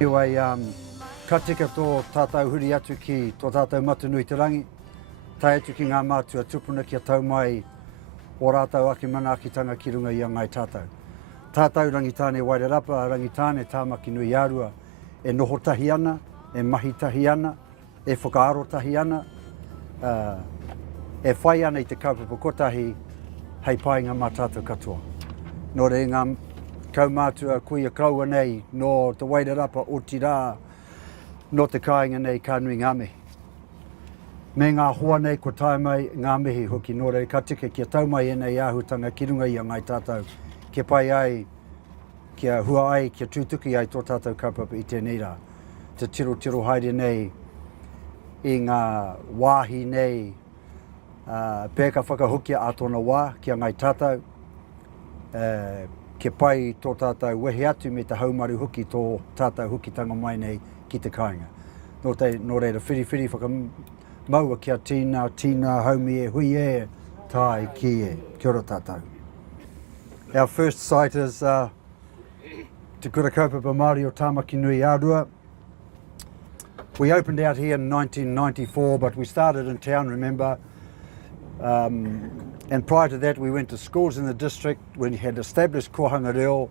Anyway, ka tika tō tātou huri atu ki tō tātou matunui te rangi, tai atu ki ngā mātua tupuna kia tau mai o rātou ake manaakitanga ki runga i a ngai tātou. Tātou rangitāne Wairarapa, rangitāne tāmaki nui ārua, e noho tahi ana, e mahi tahi ana, e whakaaro tahi ana, e whai ana i te kaupapa kotahi hei painga mā tātou katoa. Nō re ngā kaumātua kuia kaua nei no te Wairarapa o tirā no te kāinga nei ka nui ngā mihi. Me ngā hoa nei ko tae mai ngā mihi hoki nō rei ka tika kia tau mai e nei āhutanga ki runga i a ngai tātou. Kia pai ai, kia hua ai, kia tūtuki ai tō tātou kaupapa i tēnei rā. Te tiro haere nei i ngā wāhi nei pēka whakahukia a tōna wā kia ngai tātou. Ke pai tō tātou wehe atu me te haumaru huki tō tātou hukitanga mai nei ki te kāinga. Nō reira whiriwhiri whakamaua kia tīna haumi e hui e tai ki e. Kia ora tātou. Our first site is Te Kura Kaupapa Māori o Tāmaki Nui Ārua. We opened out here in 1994, but we started in town, remember. And prior to that we went to schools in the district. We had established kohanga reo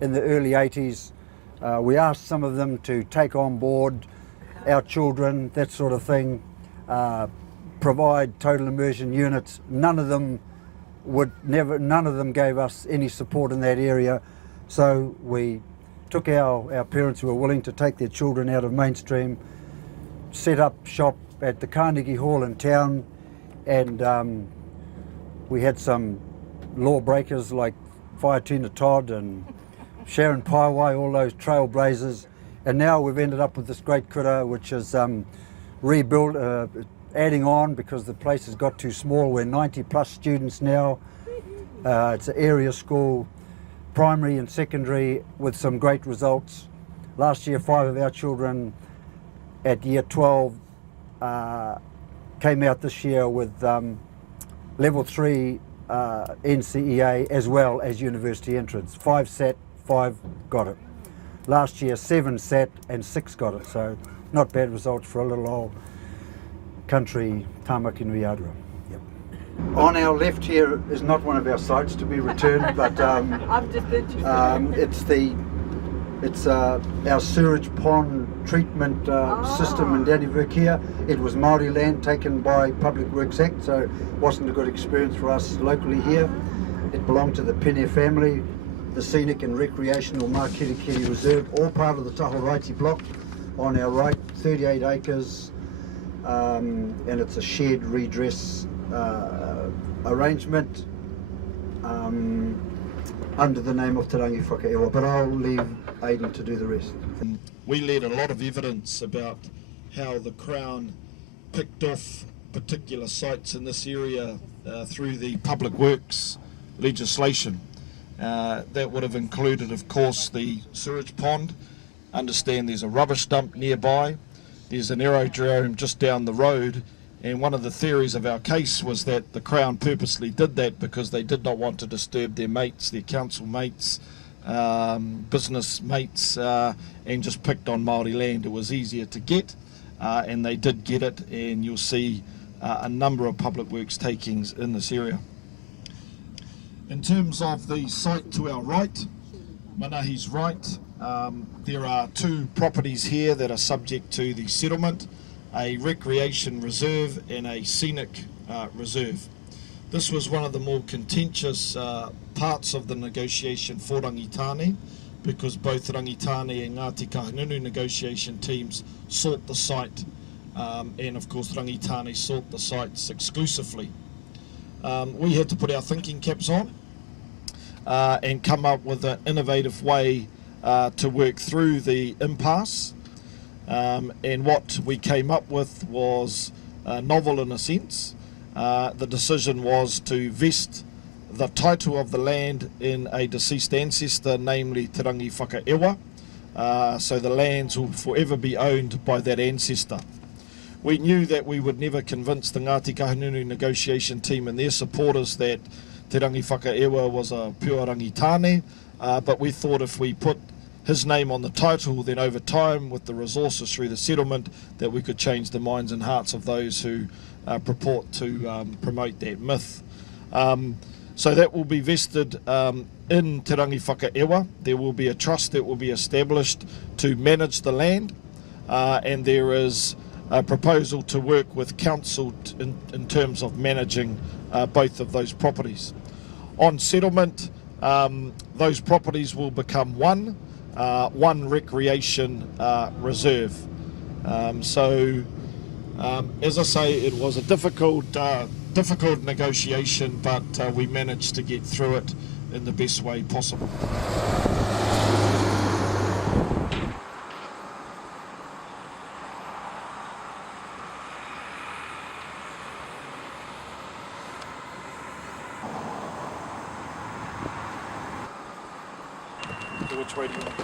in the early 80s. We asked some of them to take on board our children, that sort of thing, provide total immersion units. None of them gave us any support in that area, so we took our parents who were willing to take their children out of mainstream, set up shop at the Carnegie Hall in town, and we had some lawbreakers like Whaiatina Todd and Sharon Paiwai, all those trailblazers, and now we've ended up with this great kura which is rebuilt, adding on because the place has got too small. We're 90 plus students now. It's an area school, primary and secondary, with some great results. Last year 5 of our children at year 12 came out this year with level 3 NCEA as well as university entrance. 5 sat, 5 got it. Last year 7 sat and 6 got it, so not bad results for a little old country Tāmaki Nui Ārua. Yep. On our left here is not one of our sites to be returned, but I'm just interested. it's our sewage pond treatment system in Danivukia. It was Māori land taken by Public Works Act, so it wasn't a good experience for us locally here. It belonged to the Pene family, the Scenic and Recreational Mākirikiri Reserve, all part of the Tahoraiti block on our right, 38 acres, and it's a shared redress arrangement under the name of Te Rangi Whakaewa, but I'll leave Aidan to do the rest. We led a lot of evidence about how the Crown picked off particular sites in this area through the Public Works legislation. That would have included, of course, the sewage pond. Understand there's a rubbish dump nearby, there's an aerodrome just down the road, and one of the theories of our case was that the Crown purposely did that because they did not want to disturb their mates, their council mates, business mates, and just picked on Māori land. It was easier to get, and they did get it, and you'll see a number of public works takings in this area. In terms of the site to our right, Manahi's right, there are 2 properties here that are subject to the settlement, a recreation reserve and a scenic reserve. This was one of the more contentious parts of the negotiation for Rangitāne, because both Rangitāne and Ngāti Kahungunu negotiation teams sought the site, and of course Rangitāne sought the sites exclusively. We had to put our thinking caps on and come up with an innovative way to work through the impasse. and what we came up with was novel in a sense. The decision was to vest the title of the land in a deceased ancestor, namely Te Rangi Whakaewa, so the lands will forever be owned by that ancestor. We knew that we would never convince the Ngāti Kahungunu negotiation team and their supporters that Te Rangi Whakaewa was a pure rangitāne, but we thought if we put his name on the title, then over time, with the resources through the settlement, that we could change the minds and hearts of those who purport to promote that myth. So that will be vested in Te Rangi Whakaewa. There will be a trust that will be established to manage the land, and there is a proposal to work with council in terms of managing both of those properties. On settlement, those properties will become one recreation reserve. As I say, it was a difficult negotiation, but we managed to get through it in the best way possible. So which way do you want?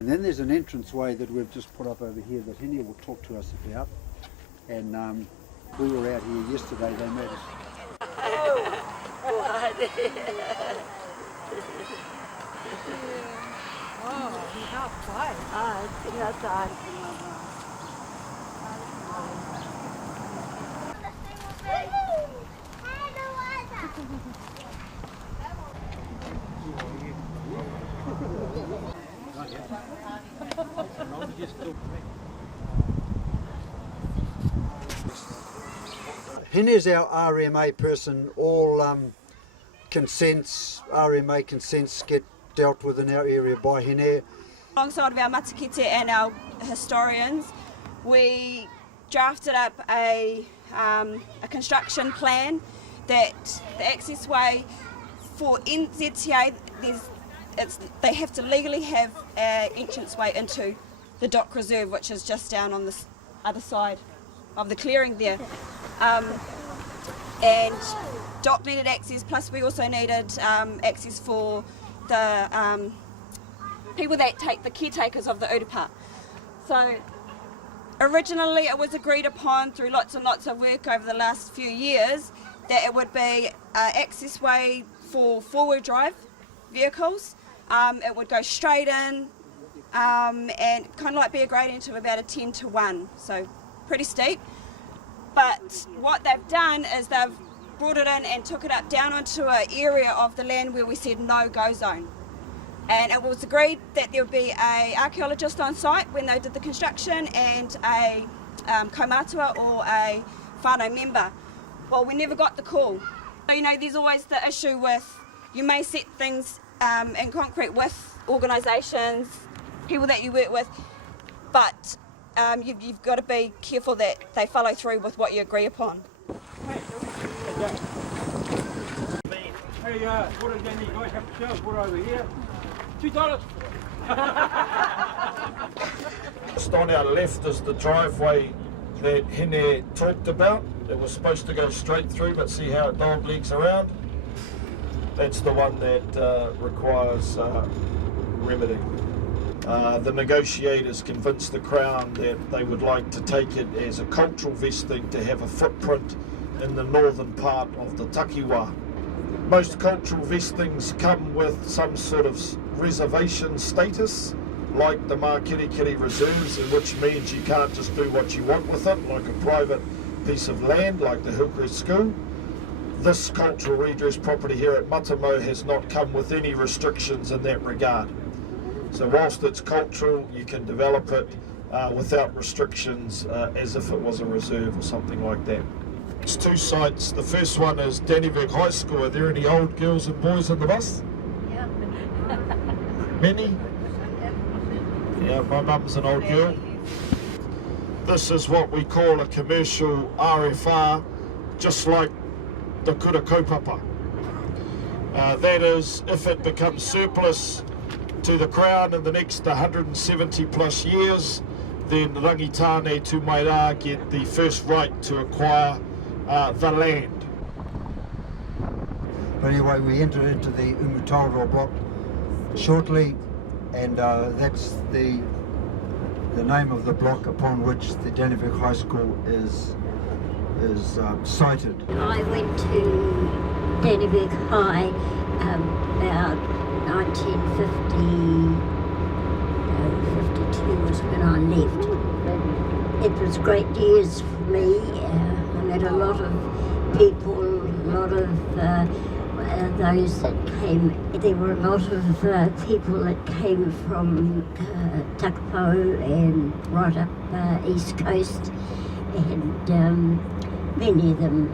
And then there's an entranceway that we've just put up over here that Hine will talk to us about. And we were out here yesterday, they made us. Hine's our RMA person. All consents, RMA consents get dealt with in our area by Hine. Alongside of our matakite and our historians, we drafted up a construction plan that the access way for NZTA, they have to legally have an entranceway into the dock reserve, which is just down on the other side of the clearing there. And dock needed access, plus we also needed access for the people that take the caretakers of the urupa. So originally it was agreed upon through lots and lots of work over the last few years that it would be an access way for four-wheel drive vehicles. It would go straight in and kind of like be a gradient of about a 10-to-1, so pretty steep. But what they've done is they've brought it in and took it up down onto an area of the land where we said no-go zone. And it was agreed that there would be an archaeologist on site when they did the construction and a kaumātua or a whānau member. Well, we never got the call. So, you know, there's always the issue with, you may set things in concrete with organisations, people that you work with, but you've got to be careful that they follow through with what you agree upon. Hey, what again you guys have to sell? What over here? $2. Just on our left is the driveway that Hine talked about. It was supposed to go straight through, but see how it dog legs around? That's the one that requires remedy. The negotiators convinced the Crown that they would like to take it as a cultural vesting to have a footprint in the northern part of the takiwā. Most cultural vestings come with some sort of reservation status, like the Mākirikiri reserves, which means you can't just do what you want with it, like a private piece of land, like the Hillcrest School. This cultural redress property here at Matamo has not come with any restrictions in that regard. So whilst it's cultural, you can develop it without restrictions as if it was a reserve or something like that. It's two sites. The first one is Dannyburg High School. Are there any old girls and boys on the bus? Yeah. Many? Yeah, my mum's an old girl. This is what we call a commercial RFR, just like the kura kaupapa. That is, if it becomes surplus to the Crown in the next 170 plus years, then Rangitane Tumaira get the first right to acquire the land. But anyway, we entered into the Umutauro block shortly, and that's the name of the block upon which the Dannevirke High School is sited. I went to Dannevirke High about 1952 was when I left. It was great years for me. I met a lot of people, a lot of those that came. There were a lot of people that came from Takapau and right up East Coast, and many of them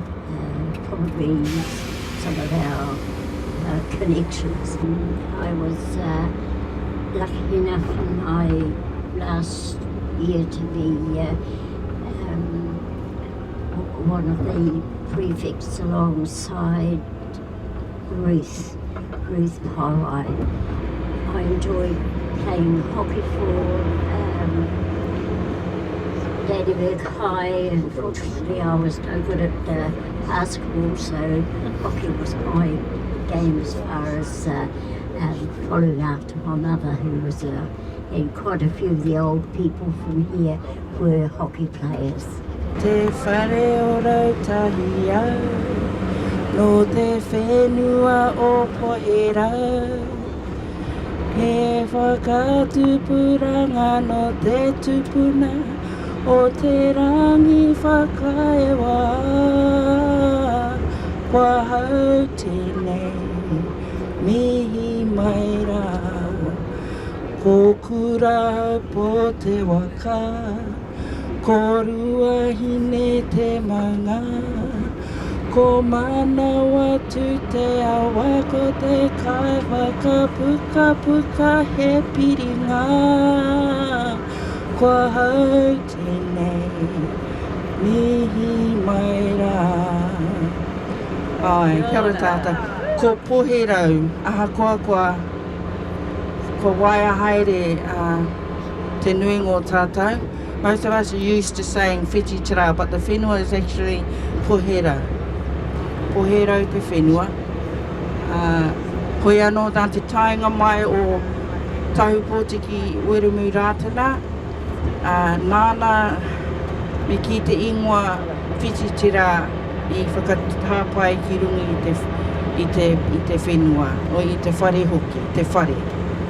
probably some of our connections. I was lucky enough in my last year to be one of the prefects alongside Ruth Powai. I enjoyed playing hockey for Dannevirke High. Unfortunately, I was no good at basketball, so hockey was my game as far as following after my mother, who was and quite a few of the old people from here were hockey players. Te whare o rautahi au, no te whenua o poera. He whakatupuranga no te tupuna o te rangi whakaewa. Kua hau tēnei, mihi mai rā. Ko kura po te waka, ko rua hine te manga, ko mana watu te awa, ko te kai waka puka puka he piringa. Kua hau tēnei, mihi mai rā. Ai, kia ora tātou. Ko poherau, aha koa ko waia haere te nui ngō tātou. Most of us are used to saying whiti tira, but the whenua is actually poherau. Poherau te whenua. Koe anō nā te tainga mai o tahupōtiki Werumu Rātana. Nāna me ki te ingoa whiti tira I whakatāpai ki rungi I te whenua, o I te whare hoki, te whare,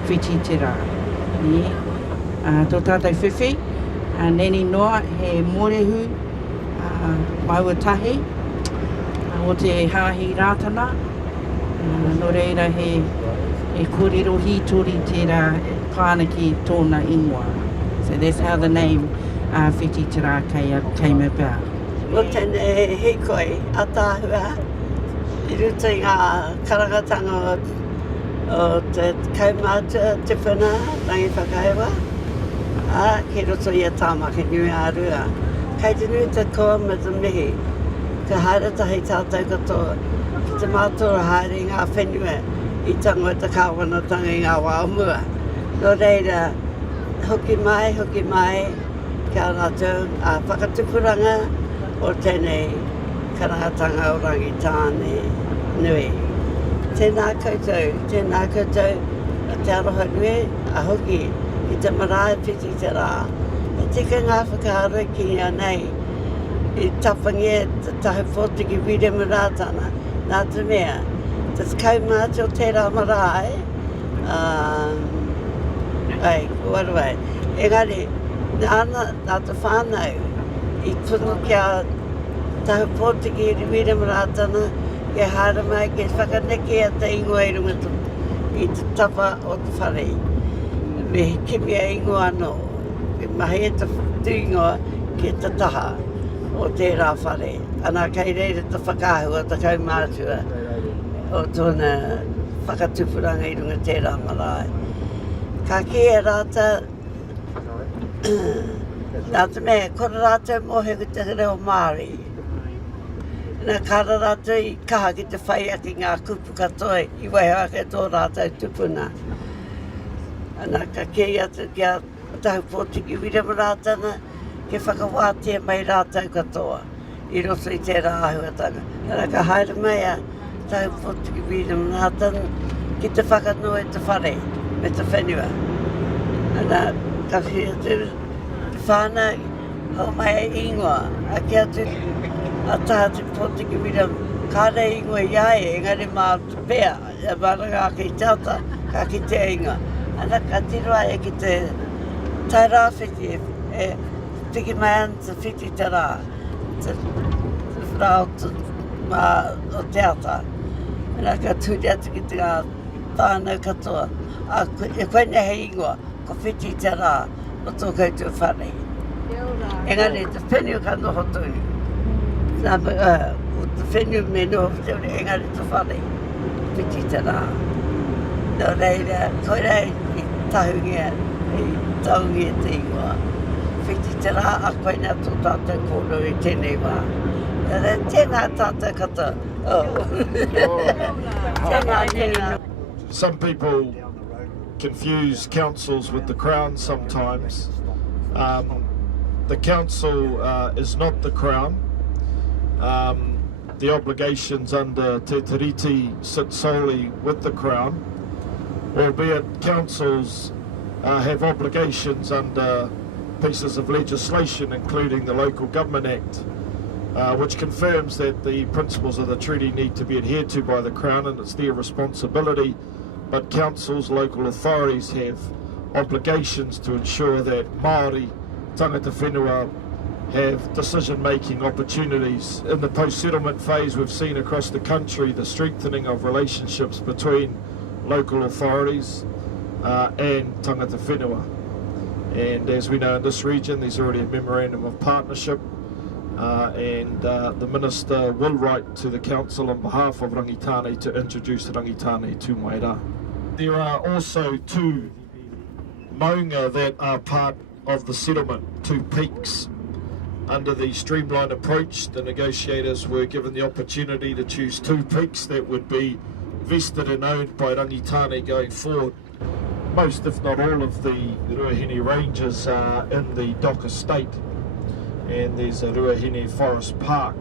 whiti te rā. Tō tātou whiwhi, neni noa he morehu, maua tahi, o te hāhi rātana, no reira he kōrero hītori te rā kāna ki tōna ingoa. So that's how the name whiti te rā came about. O tēnei Hikoi a tāhua, I ruta I ngā karangatanga o te kaumātua te whana, rangi whakaewa. Ki roto I a tāmaki nui a rua. Kei te nui te koa me te mihi, te haere tahi tātou katoa, ki te mātora haere ngā whenua I tango te kāwanatanga I ngā wāumua. No reira, hoki mai, kia rātou, a whakatupuranga, o tēnei karangatanga o rangitāne nui. Tēnā koutou, a te aroha nui, a hoki, I te marae piti te rā. E tika ngā whakaharua ki ia nei, I tapangia te tahupōtiki Werumu Rātana, nā te mea, te kaumātua o tērā marae, waruai. Engari, nā te whānau, I tunu kia tahupōtiki Werumu Rātana, kia haere mai, kia whakaneke a te ingoa I runga I te tapa o te whare. Me kimi a ingoa anō, me mahi e te tuingoa ki te taha o tērā whare. Ana kei reira te whakahua, te kaumātua o tōna whakatupuranga I runga tērā marae. Ka kia rāta, Nā te mea, kora rātou mohe ki te reo Māori. Nā kara rātou I kaha ki te whaia ki ngā kupu katoa I waihoa ke tō rātou tupuna. Nā ka kei atu ki a tahu pōtiki wirama rātana, ke whakawātia mai rātou katoa I roto I tērā āhuatanga. Nā ka haere mai a tahu pōtiki wirama rātana ki te whakanoa te whare me te whenua. Nā ka whia te whānau, hau mai ingoa, a kia tu a taha te pōtiki wira, kāre ingoa iai, engari mā te pēa, ia maranga ki tata, ka ki te ingoa. Ana ka tiroa e ki te tai rāwhiti, e tiki mai an te whiti te rā, te whrao mā o te ata. Ana ka tūri atu ki te tānau katoa, e koe nehe ingoa, ko whiti te rā, o tō koutou whare. Engari, te whenua ka noho tui. Nā o te whenua me noho tui, engari te whare. Whiti te rā. Nō reira, koe rei I tahungia, I taungia te ingoa. Whiti te rā, a koe nā tō tātou kōrau I tēnei wā. Tēnā tātou kata. Tēnā. Some people confuse councils with the Crown sometimes. The council is not the Crown. The obligations under Te Tiriti sit solely with the Crown, albeit councils have obligations under pieces of legislation, including the Local Government Act, which confirms that the principles of the treaty need to be adhered to by the Crown, and it's their responsibility. But councils, local authorities have obligations to ensure that Māori tangata whenua have decision-making opportunities. In the post-settlement phase, we've seen across the country the strengthening of relationships between local authorities and tangata whenua. And as we know in this region, there's already a memorandum of partnership, and the Minister will write to the Council on behalf of Rangitane to introduce Rangitane to Maera. There are also two maunga that are part of the settlement, two peaks. Under the streamlined approach, the negotiators were given the opportunity to choose two peaks that would be vested and owned by Rangitane going forward. Most, if not all, of the Ruahine ranges are in the Dock Estate, and there's a Ruahine Forest Park.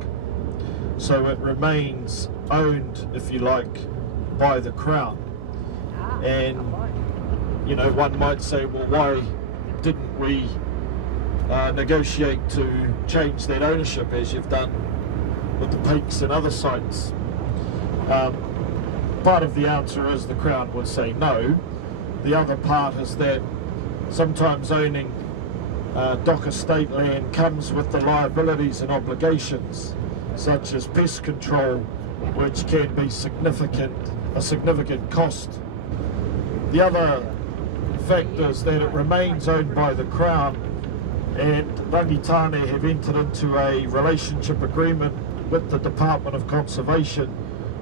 So it remains owned, if you like, by the Crown. And, you know, one might say, well, why didn't we negotiate to change that ownership as you've done with the peaks and other sites? Part of the answer is the Crown would say no. The other part is that sometimes owning Dock Estate land comes with the liabilities and obligations, such as pest control, which can be a significant cost. The other fact is that it remains owned by the Crown, and Rangitane have entered into a relationship agreement with the Department of Conservation,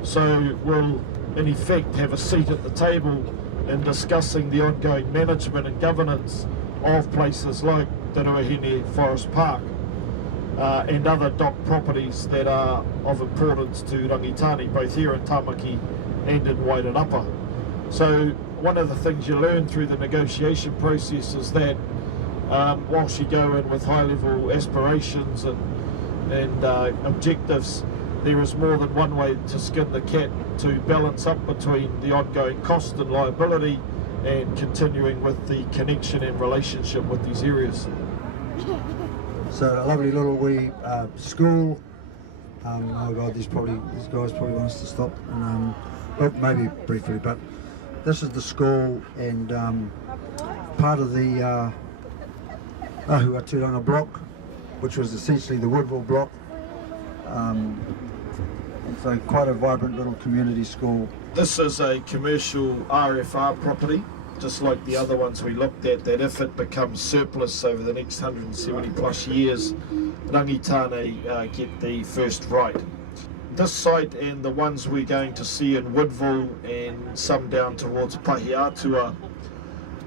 so will in effect have a seat at the table in discussing the ongoing management and governance of places like the Ruahine Forest Park and other dock properties that are of importance to Rangitane, both here in Tamaki and in Wairarapa. So one of the things you learn through the negotiation process is that whilst you go in with high-level aspirations and objectives, there is more than one way to skin the cat to balance up between the ongoing cost and liability and continuing with the connection and relationship with these areas. So a lovely little wee school. Oh God, these guys probably want us to stop. And, well, maybe briefly, but this is the school and part of the Ahuaturanga block, which was essentially the Woodville block. So quite a vibrant little community school. This is a commercial RFR property, just like the other ones we looked at, that if it becomes surplus over the next 170 plus years, Rangitane get the first right. This site and the ones we're going to see in Woodville and some down towards Pahiatua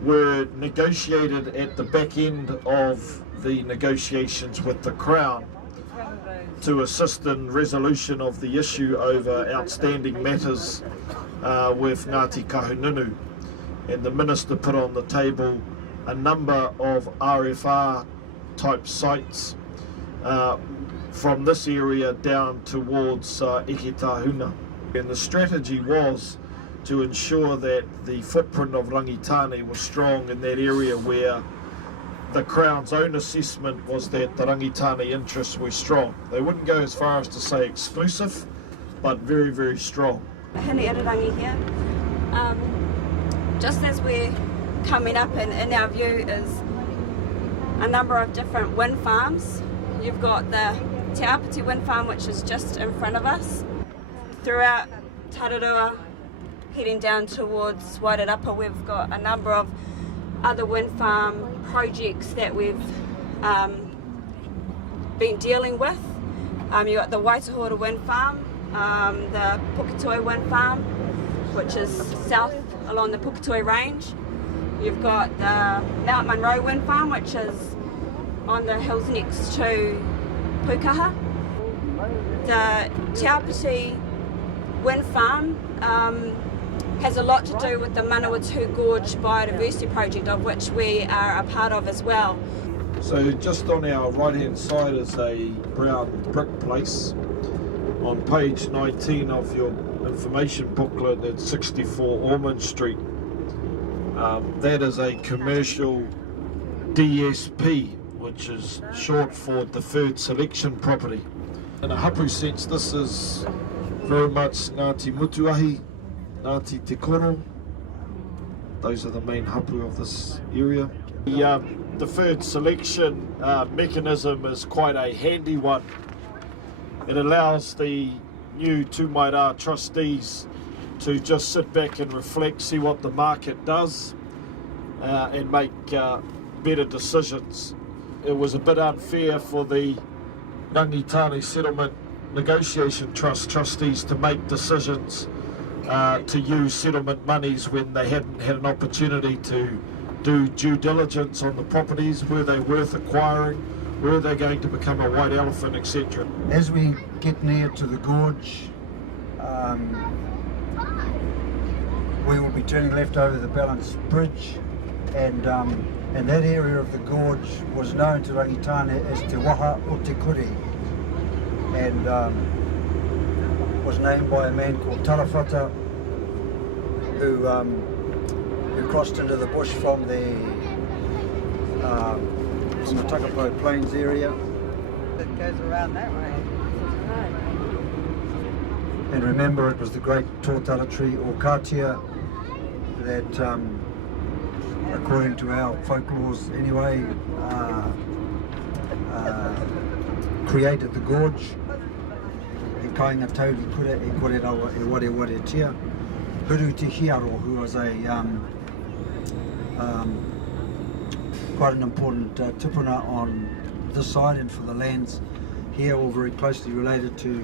were negotiated at the back end of the negotiations with the Crown to assist in resolution of the issue over outstanding matters with Ngāti Kahungunu. And the Minister put on the table a number of RFR type sites from this area down towards Iketahuna. And the strategy was to ensure that the footprint of Rangitane was strong in that area where the Crown's own assessment was that the Rangitane interests were strong. They wouldn't go as far as to say exclusive, but very, very strong. Hini Irarangi here. Just as we're coming up in our view is a number of different wind farms. You've got the Te Apiti wind farm, which is just in front of us. Throughout Tararua, heading down towards Wairarapa, we've got a number of other wind farm projects that we've been dealing with. You've got the Waitahora wind farm, the Puketoi wind farm, which is south along the Puketoi range. You've got the Mount Munro wind farm, which is on the hills next to Pukaha. The Te Apiti wind farm has a lot to do with the Manawatu Gorge Biodiversity Project, of which we are a part of as well. So just on our right hand side is a brown brick place. On page 19 of your information booklet at 64 Ormond Street. That is a commercial DSP, which is short for Deferred Selection Property. In a hapu sense, this is very much Ngāti Mutuahi, Ngāti Te Koro. Those are the main hapu of this area. The deferred selection mechanism is quite a handy one. It allows the new Tūmairā trustees to just sit back and reflect, see what the market does, and make better decisions. It was a bit unfair for the Rangitane Settlement Negotiation Trust trustees to make decisions to use settlement monies when they hadn't had an opportunity to do due diligence on the properties. Were they worth acquiring? Were they going to become a white elephant, etc.? As we get near to the gorge, we will be turning left over the Balance Bridge, and that area of the gorge was known to Rangitane as Te Waha o Te Kuri, and was named by a man called Tarawhata, who crossed into the bush from the Takapo Plains area. It goes around that way. And remember, it was the great tōtara tree, or Katia, that, according to our folklores anyway, created the gorge. E kainga tauri kura e kore rawa e ware tia. Huru Te Hiaro, who was a quite an important tipuna on this side and for the lands here, all very closely related to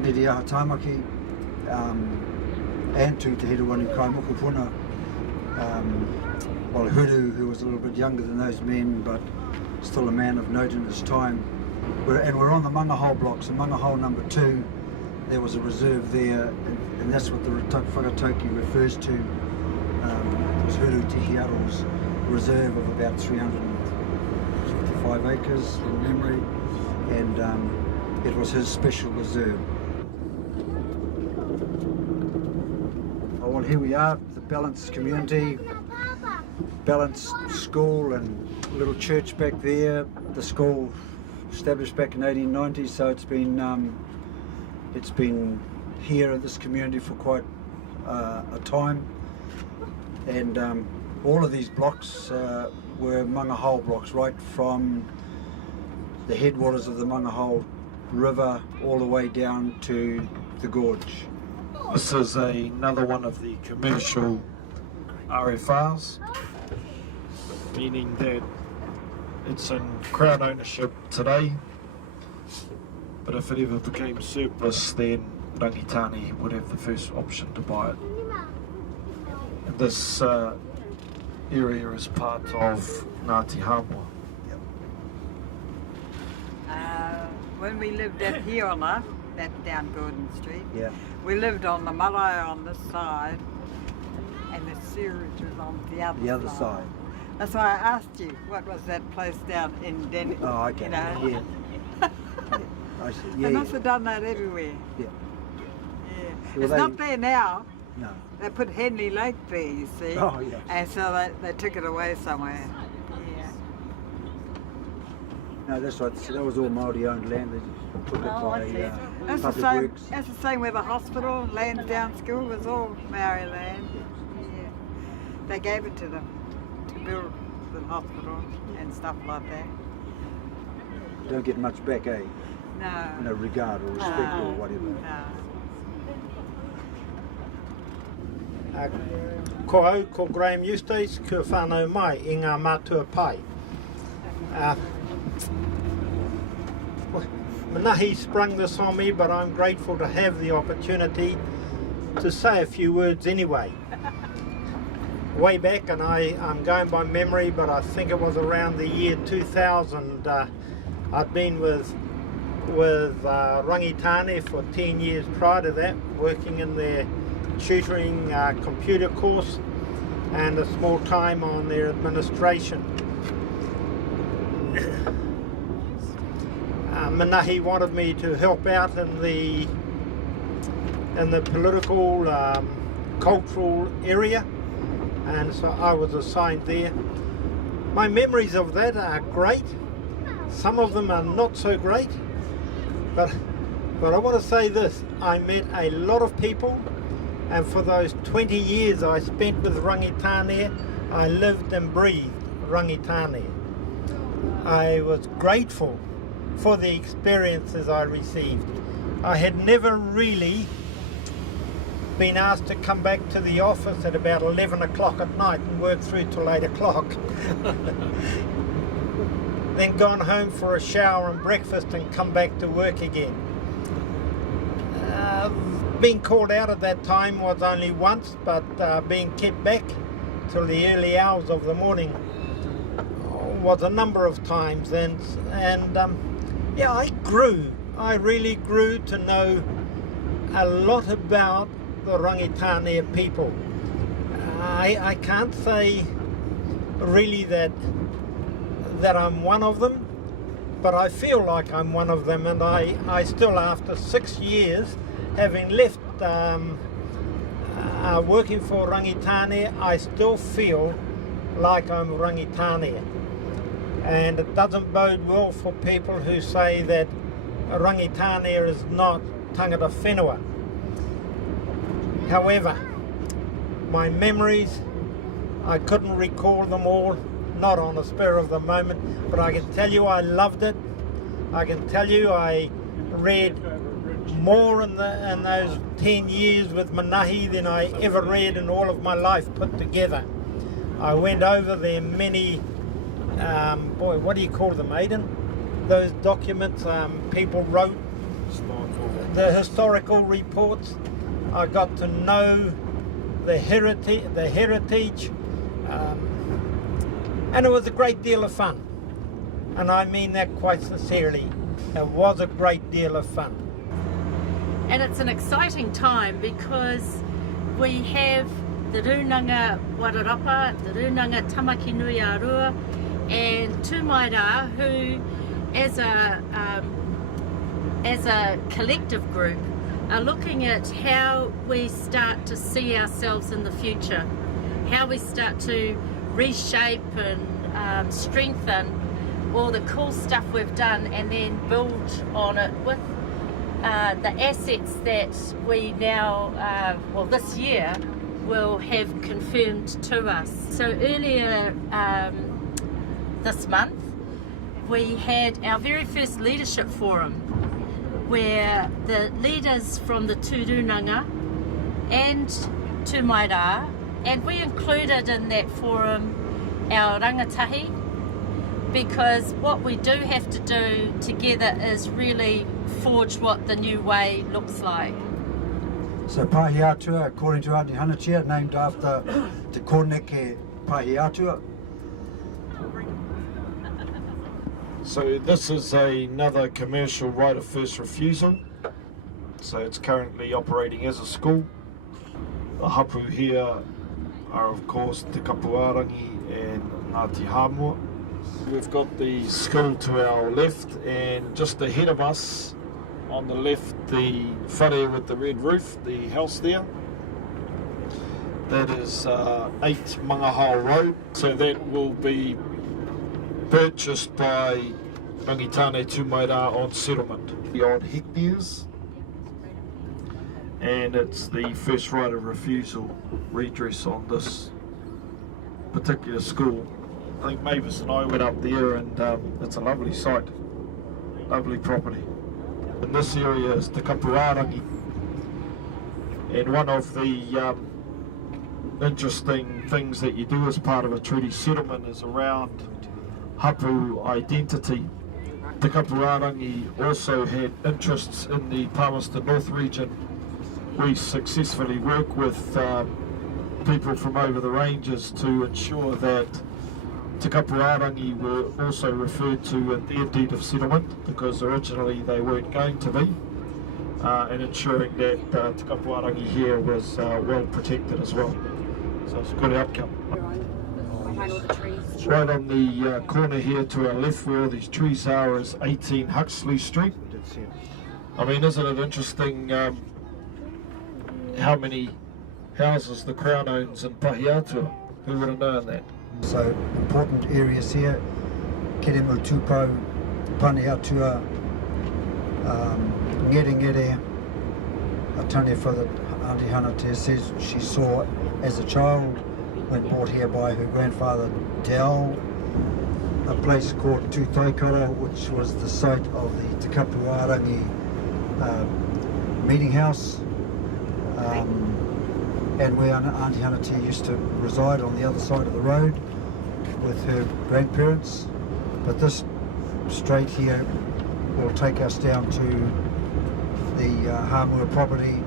Neriaha Tamaki and to Te Hiruwanu Kaimukupuna. While Huru, who was a little bit younger than those men, but still a man of note in his time. We're on the Mangahole blocks, and Mangahole number 2, there was a reserve there, and that's what the Whakatauki refers to. It was Huru Te Hiaro's reserve of about 355 acres from memory, and it was his special reserve. Oh, well, here we are, the Balance community, Balance school and little church back there. The school established back in 1890, so it's been here in this community for quite a time. And all of these blocks were Mangahole blocks, right from the headwaters of the Mangahole River all the way down to the gorge. This is another one of the commercial RFRs, meaning that it's in Crown ownership today, but if it ever became surplus, then Rangitane would have the first option to buy it. this area is part of Ngāti Hāmoa. When we lived at Hiona, that's down Gordon Street, Yeah. we lived on the marae on this side and the sewage was on the other side. That's why I asked you, what was that place down in Denny? Oh, okay. You know? Yeah. I see. They must have done that everywhere. Yeah. Yeah. Well, It's not there now. No. They put Henley Lake there, you see. Oh, yeah. And so they took it away somewhere. Yeah. No, that's right. That was all Māori owned land. They just took it by That's the Public same. Works. That's the same with the hospital. Lansdowne School was all Maori land. Yeah. They gave it to them to build the hospital and stuff like that. Don't get much back, eh? No. No regard or respect or whatever. No. Ko au, ko Graham Eustace, kua whānau mai i ngā mātua pai. Manahi sprung this on me, but I'm grateful to have the opportunity to say a few words anyway. Way back, and I'm going by memory, but I think it was around the year 2000, I'd been with Rangitane for 10 years prior to that, working in their tutoring computer course and a small time on their administration. Manahi wanted me to help out in the political, cultural area, and so I was assigned there. My memories of that are great. Some of them are not so great, but I want to say this: I met a lot of people, and for those 20 years I spent with Rangitane, I lived and breathed Rangitane. I was grateful for the experiences I received. I had never really been asked to come back to the office at about 11 o'clock at night and work through till 8 o'clock. Then gone home for a shower and breakfast and come back to work again. Being called out at that time was only once, but being kept back till the early hours of the morning was a number of times. And yeah, I really grew to know a lot about the Rangitane people. I can't say really that I'm one of them, but I feel like I'm one of them, and I still, after 6 years, having left working for Rangitane, I still feel like I'm Rangitane. And it doesn't bode well for people who say that Rangitane is not tangata whenua. However, my memories, I couldn't recall them all, not on the spur of the moment, but I can tell you I loved it. I can tell you I read more in those 10 years with Manahi than I ever read in all of my life put together. I went over there many, what do you call them, Aidan? Those documents people wrote, the historical reports. I got to know the heritage, and it was a great deal of fun. And I mean that quite sincerely. It was a great deal of fun. And it's an exciting time because we have the Runanga Wararapa, the Runanga Tamaki Nui Arua, and Tumaira, who as a collective group are looking at how we start to see ourselves in the future, how we start to reshape and strengthen all the cool stuff we've done, and then build on it with the assets that we now, this year, will have confirmed to us. So earlier this month, we had our very first leadership forum, where the leaders from the Turunanga and Tumaira, and we included in that forum our rangatahi, because what we do have to do together is really forge what the new way looks like. So Pahiatua, according to Auntie Hanatia, named after Te Koneke Pahiatua. So this is another commercial right of first refusal. So it's currently operating as a school. The hapu here are of course Te Kapuarangi and Ngāti Hāmua. We've got the school to our left, and just ahead of us on the left, the whare with the red roof, the house there. That is 8 Mangahao Road. So that will be purchased by Rangitane Tumaira on settlement. The odd hectares, and it's the first right of refusal redress on this particular school. I think Mavis and I went up there, and it's a lovely site, lovely property. In this area is Te Kapuarangi, and one of the interesting things that you do as part of a treaty settlement is around hapu identity. Te Kapuarangi also had interests in the Palmerston North region. We successfully work with people from over the ranges to ensure that Te Kapuarangi were also referred to in their deed of settlement, because originally they weren't going to be, and ensuring that Te Kapuarangi here was well protected as well. So it's a good outcome. Right on the corner here to our left, where all these trees are, is 18 Huxley Street. I mean, isn't it interesting how many houses the Crown owns in Pahiatua? Who would have known that? So important areas here, Keremu Tupou, Pahiatua, Ngere, a tane for the Auntie Hanatia says she saw as a child when brought here by her grandfather Teo, a place called Tūtaikara, which was the site of the Te Kapuarangi meeting house, and where Auntie Hanatia used to reside on the other side of the road with her grandparents. But this straight here will take us down to the Hāmua property.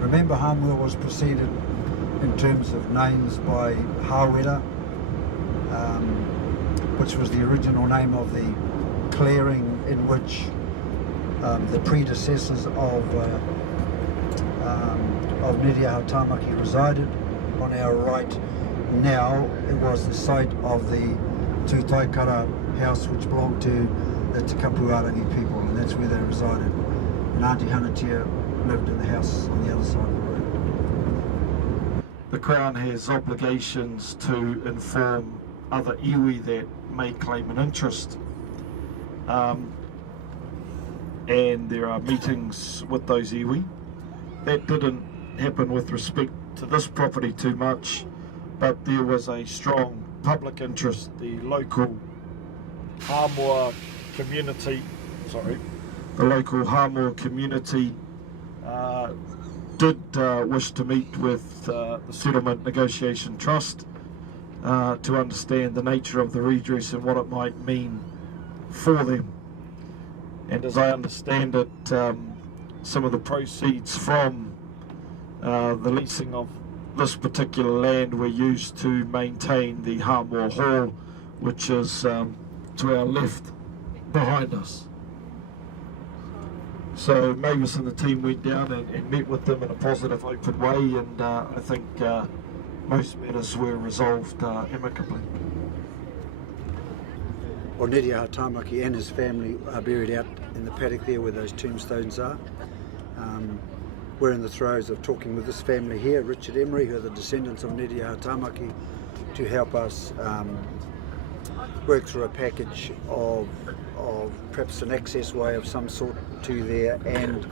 Remember, Hāmua was preceded in terms of names by Hāwera, which was the original name of the clearing in which the predecessors of Neriaha Tāmaki resided. On our right now, it was the site of the Tūtaikara house, which belonged to the Te Kapuarangi people, and that's where they resided. And Auntie Hanatia lived in the house on the other side of the road. The Crown has obligations to inform other iwi that may claim an interest, and there are meetings with those iwi. That didn't happen with respect to this property too much, but there was a strong public interest. The local Hāmua community, did wish to meet with the Settlement Negotiation Trust to understand the nature of the redress and what it might mean for them. And as I understand it, some of the proceeds from the leasing of this particular land were used to maintain the Hāmua Hall, which is to our left behind us. So Mavis and the team went down and met with them in a positive, open way, and I think most matters were resolved amicably. Well, Neriaha Tāmaki and his family are buried out in the paddock there where those tombstones are. We're in the throes of talking with this family here, Richard Emery, who are the descendants of Neriaha Tāmaki, to help us work through a package of perhaps an access way of some sort to there, and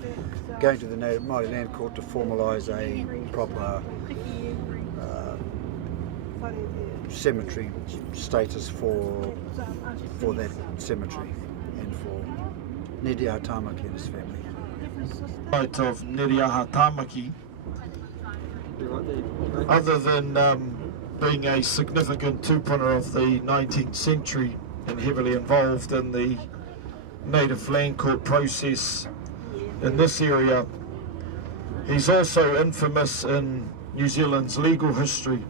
going to the Native Māori Land Court to formalise a proper cemetery status for that cemetery and for Neriaha Tāmaki and his family. Right of Neriaha Tāmaki, other than being a significant tūpuna of the 19th century and heavily involved in the Native Land Court process in this area, He's also infamous in New Zealand's legal history.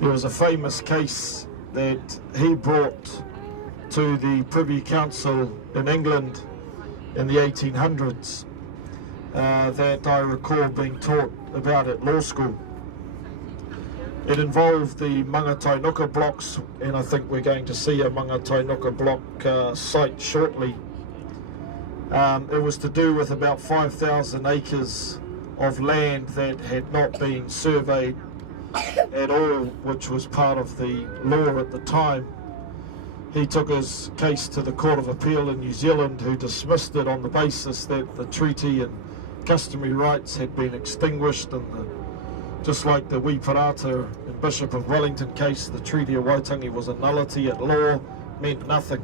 There was a famous case that he brought to the Privy Council in England in the 1800s that I recall being taught about at law school. It involved the Mangatainoka blocks, and I think we're going to see a Mangatainoka block site shortly. It was to do with about 5,000 acres of land that had not been surveyed at all, which was part of the law at the time. He took his case to the Court of Appeal in New Zealand, who dismissed it on the basis that the treaty and customary rights had been extinguished, and just like the Wiparata and Bishop of Wellington case, the Treaty of Waitangi was a nullity at law, meant nothing.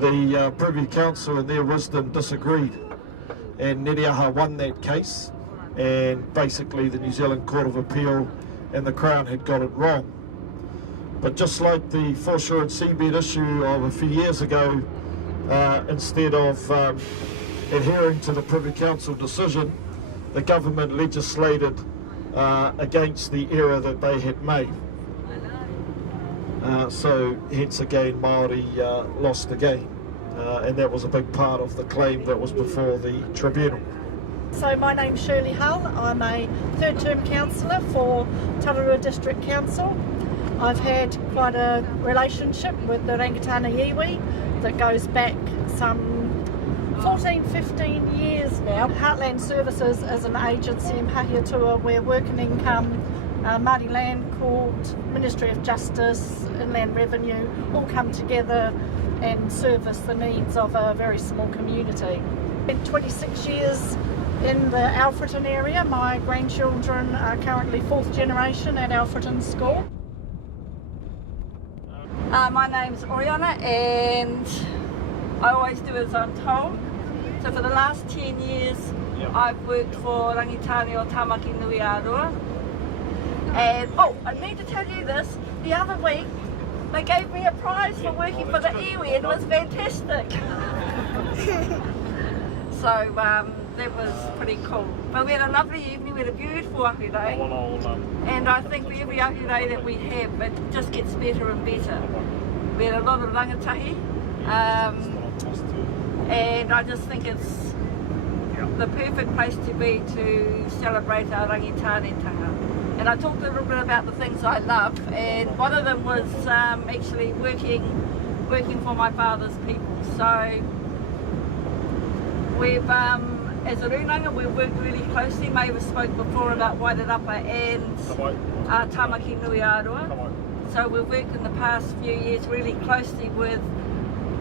The Privy Council in their wisdom disagreed, and Neriaha won that case, and basically the New Zealand Court of Appeal and the Crown had got it wrong. But just like the foreshore and seabed issue of a few years ago, instead of adhering to the Privy Council decision, the government legislated against the error that they had made. So hence again Māori lost again, and that was a big part of the claim that was before the tribunal. So my name's Shirley Hull. I'm a third term councillor for Tararua District Council. I've had quite a relationship with the Rangitana iwi that goes back some 14-15 years now. Heartland Services is an agency in Pahiatua where working income, Māori Land Court, Ministry of Justice, Inland Revenue all come together and service the needs of a very small community. In 26 years in the Alfreton area, my grandchildren are currently 4th generation at Alfreton School. My name's Oriana, and I always do as I'm told. So for the last 10 years, I've worked for Rangitane o Tamaki Nui Aroa. And, oh, I need to tell you this, the other week they gave me a prize for working for the iwi, and it was fantastic. So that was pretty cool. But we had a lovely evening, we had a beautiful ahu day, and I think for every ahu day that we have, it just gets better and better. We had a lot of rangatahi, and I just think it's the perfect place to be to celebrate our rangitānetanga. And I talked a little bit about the things I love, and one of them was actually working for my father's people. So we've, as a rūnanga, we've worked really closely. Maeva spoke before about Wairarapa and Tamaki Nui Aroa. So we've worked in the past few years really closely with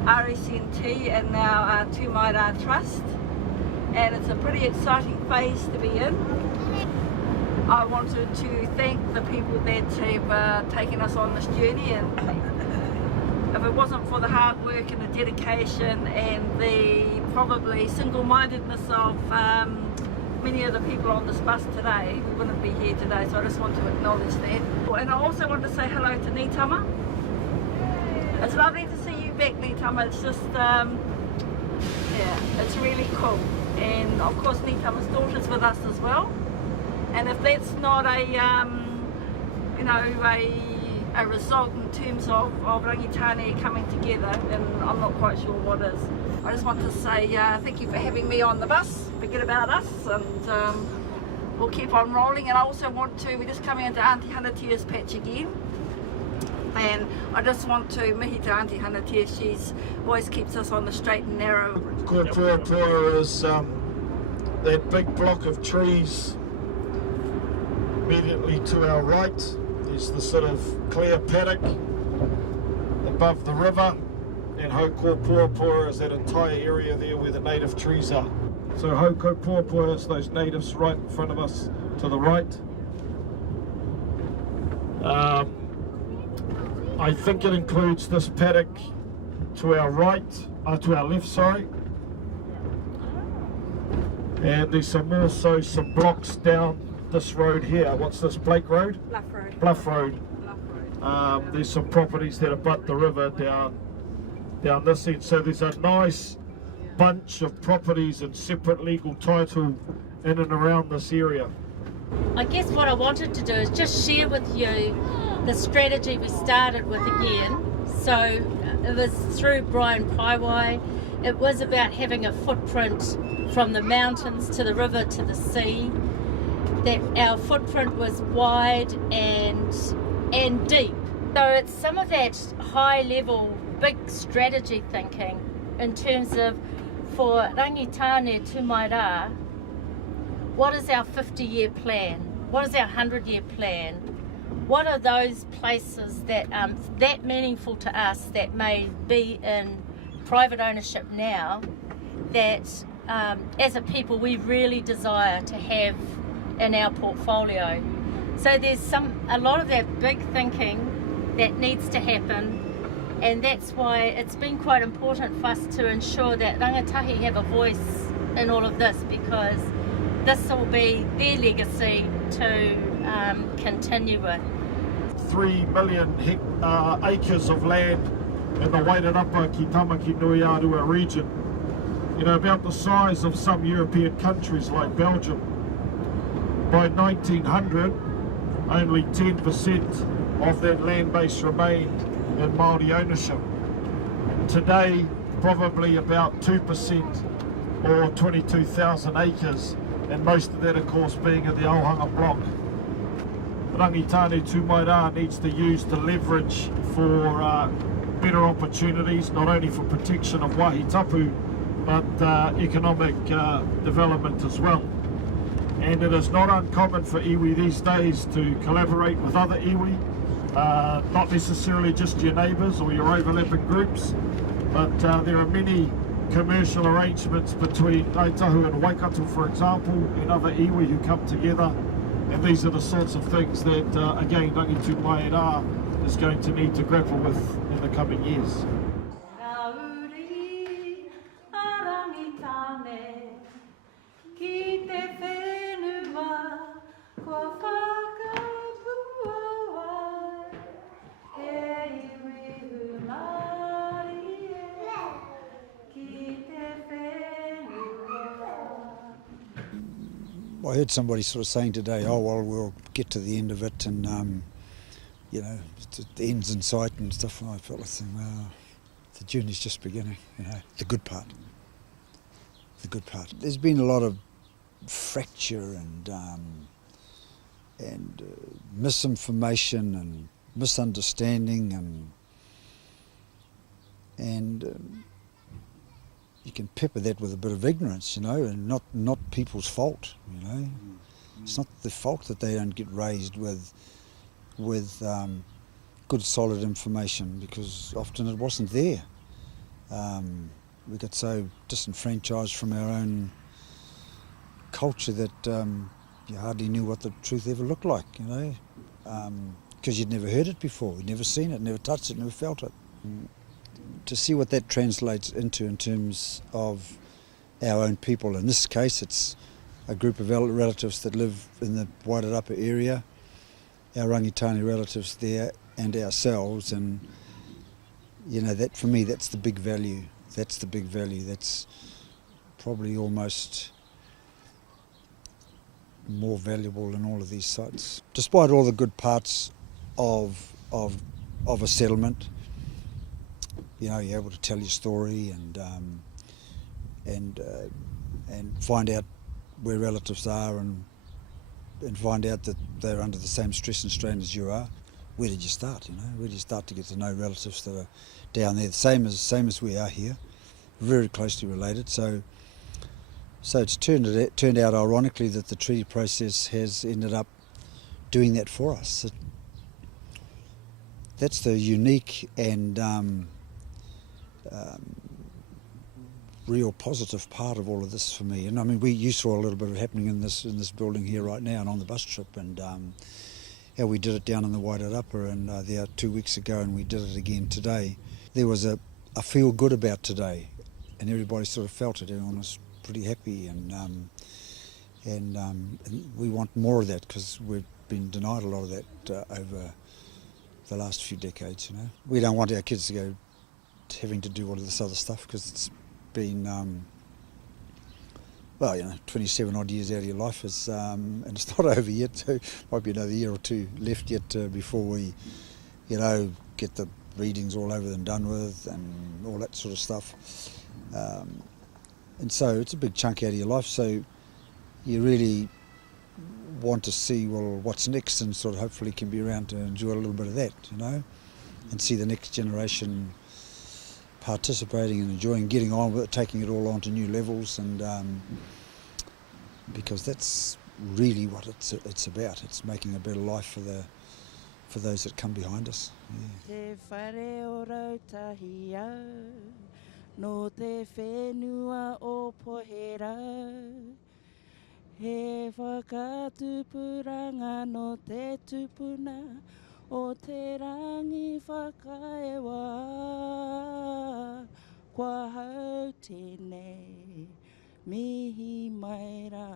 RSNT and now Tūmaira Trust, and it's a pretty exciting phase to be in. I wanted to thank the people that have taken us on this journey, and if it wasn't for the hard work and the dedication and the probably single-mindedness of many of the people on this bus today, we wouldn't be here today, so I just want to acknowledge that. And I also want to say hello to Nitama. It's lovely to see you back, Nitama. It's just, yeah, it's really cool. And of course Nitama's daughter's with us as well. And if that's not a, you know, a result in terms of Rangitane coming together, then I'm not quite sure what is. I just want to say thank you for having me on the bus. Forget about us, and we'll keep on rolling. And I also want to, we're just coming into Auntie Hanatia's patch again. And I just want to mihi to Auntie Hanatia, she's always keeps us on the straight and narrow. Kuapua is that big block of trees immediately to our right. There's the sort of clear paddock above the river, and Haukopuapua is that entire area there where the native trees are. So Haukopuapua is those natives right in front of us to the right. I think it includes this paddock to our right, to our left, sorry. And there's some blocks down this road here. What's this, Blake Road? Bluff Road. Bluff Road. There's some properties that abut the river down this end. So there's a nice bunch of properties in separate legal title in and around this area. I guess what I wanted to do is just share with you the strategy we started with again. So it was through Brian Paiwai. It was about having a footprint from the mountains to the river to the sea. That our footprint was wide and deep. So it's some of that high level, big strategy thinking in terms of, for Rangitane Tumaira, what is our 50-year plan? What is our 100-year plan? What are those places that that meaningful to us that may be in private ownership now that as a people we really desire to have in our portfolio? So there's a lot of that big thinking that needs to happen, and that's why it's been quite important for us to ensure that rangatahi have a voice in all of this, because this will be their legacy to continue with. 3 million acres of land in the Wairarapa ki Tamaki Nui Arua region. You know, about the size of some European countries like Belgium. By 1900, only 10% of that land base remained in Māori ownership. Today, probably about 2% or 22,000 acres, and most of that of course being in the Ohanga block. Rangitane Tumaira needs to use the leverage for better opportunities, not only for protection of wahi tapu, but economic development as well. And it is not uncommon for iwi these days to collaborate with other iwi, not necessarily just your neighbours or your overlapping groups, but there are many commercial arrangements between Ngaitahu and Waikato, for example, and other iwi who come together, and these are the sorts of things that, again, Rangitu Maiera is going to need to grapple with in the coming years. I heard somebody sort of saying today, oh well, we'll get to the end of it and you know, the end's in sight and stuff, and I felt like saying, well, the journey's just beginning, you know, the good part. The good part. There's been a lot of fracture and misinformation and misunderstanding and you can pepper that with a bit of ignorance, you know, and not people's fault, you know. It's not their fault that they don't get raised with good solid information, because often it wasn't there. We got so disenfranchised from our own culture that you hardly knew what the truth ever looked like, you know, because you'd never heard it before, you'd never seen it, never touched it, never felt it. To see what that translates into in terms of our own people. In this case, it's a group of relatives that live in the Wairarapa area, our Rangitane relatives there, and ourselves, and you know, that for me, that's the big value. That's the big value. That's probably almost more valuable than all of these sites. Despite all the good parts of a settlement, you know, you're able to tell your story and find out where relatives are and find out that they're under the same stress and strain as you are. Where did you start? You know, where did you start to get to know relatives that are down there, the same as we are here, very closely related. So it's turned out ironically that the treaty process has ended up doing that for us. That's the unique and real positive part of all of this for me. And I mean, you saw a little bit of happening in this building here right now and on the bus trip, and how we did it down in the Wairarapa and there 2 weeks ago, and we did it again today. There was a feel good about today, and everybody sort of felt it. Everyone was pretty happy, and we want more of that, because we've been denied a lot of that over the last few decades. You know, we don't want our kids to go having to do all of this other stuff, because it's been well, 27 odd years out of your life is, and it's not over yet, so might be another year or two left yet before we, get the readings all over and done with and all that sort of stuff. And so it's a big chunk out of your life, so you really want to see, well, what's next, and sort of hopefully can be around to enjoy a little bit of that, and see the next generation participating and enjoying, getting on with it, taking it all on to new levels, and because that's really what it's about. It's making a better life for those that come behind us. Te whare o rautahi au, no te whenua o pohera. He whakatupuranga no te tupuna o te rangi whakaewa. Kua hau tēnei mihi mai rā.